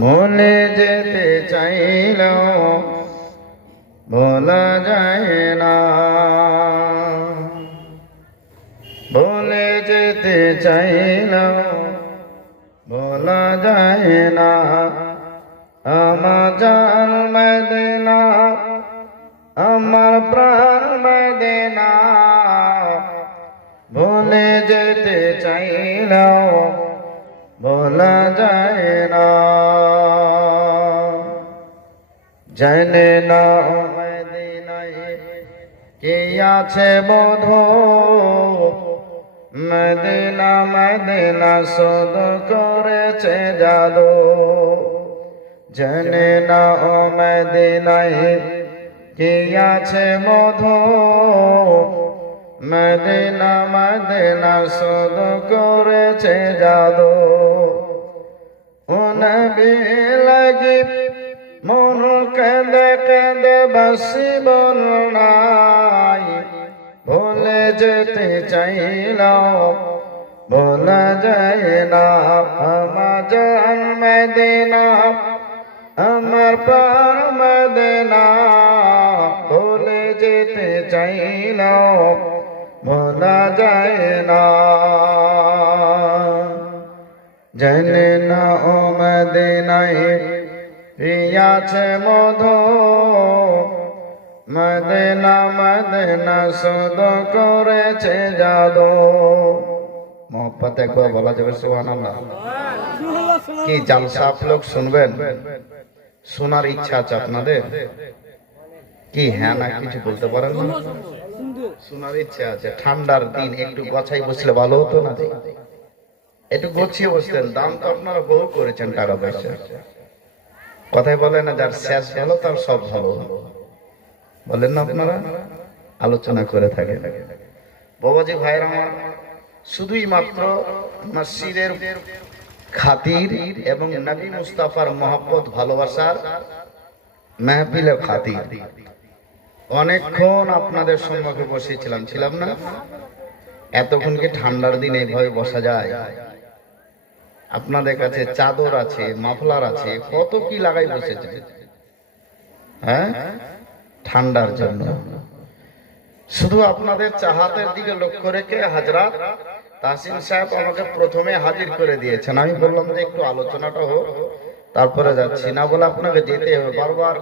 ভুলে যেতে চাইলেও ভোলা যায় না, ভুলে যেতে চাইলেও ভোলা যায় না। আমার জান মদিনা, আমার প্রাণ মদিনা, ভুলে যেতে চাইলেও ভোলা যায় না। জানে না মদিনায় কি আছে মধু, মদিনা মদিনা শুধু করেছে জাদু। জানে না মদিনায় কি আছে মধু, মদিনা মদিনা শুধু করেছে জাদু। ও নবী লাগি মন কেঁদে কেঁদে বাসি বলনাই, ভুলে যেতে চাইলাম ভোলা যায় না। আমার জান মদিনা, আমার প্রাণ মদিনা, ভুলে যেতে চাইলাম ভোলা যায় না। জানে না ও মদিনায় আছে মধু, মদিনা মদিনা শুধু করেছে জাদু। মোহব্বত একবার বলা যাবে সুবহানাল্লাহ। কি জালসা আপ লোক শুনবেন? শোনার ইচ্ছা আছে আপনাদের? কি হ্যাঁ না কিছু বলতে পারেন না? শোনার ইচ্ছা আছে। ঠান্ডার দিন একটু গছাই বসলে ভালো হতো না? একটু গছিয়ে বসতেন। দাম তো আপনারা বহু করেছেন টাকা পয়সা। কথাই বলে না, যার শেষ ভালো তার সব ভালো, বলেন না আপনারা? আলোচনা করে থাকে বাবাজি ভাইয়ের আমার, শুধুই মাত্র মসজিদের খাতির এবং নবী মুস্তাফার মহব্বত ভালোবাসার মাহফিলের খাতির অনেকক্ষণ আপনাদের সম্মুখে বসেছিলাম, ছিলাম না? এতক্ষণ কি ঠান্ডার দিন এইভাবে বসা যায়? আপনাদের কাছে চাদর আছে, মাফলার আছে, কত কি লাগাই বসেছে, হ্যাঁ, ঠান্ডার জন্য। শুধু আপনাদের চাহাতের দিকে লক্ষ্য রেখে হযরত তাসিম সাহেব আমাকে প্রথমে হাজির করে দিয়েছেন। আমি বললাম যে একটু আলোচনাটা হোক, তারপরে যাচ্ছি। না বলে আপনাকে যেতে হবে বারবার।